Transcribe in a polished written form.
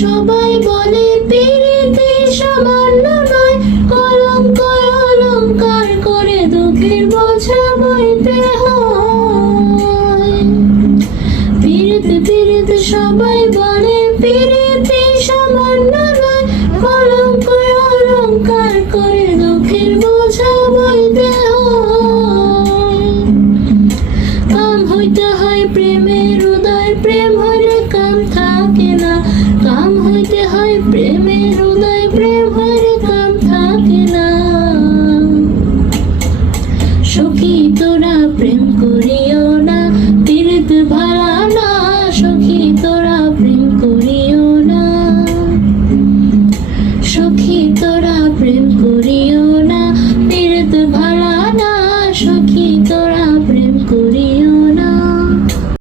সবাই বলে পিরিতি সামান্য নয়, কলঙ্ক অলঙ্কার করে দুঃখের বোঝা বইতে হয়। পিরিতি পিরিতি সবাই বলে পিরিতি সামান্য নয়, কলঙ্ক অলঙ্কার করে দুঃখের বোঝা বইতে হয়। কাম হইতে হয় প্রেমের উদয়, প্রেম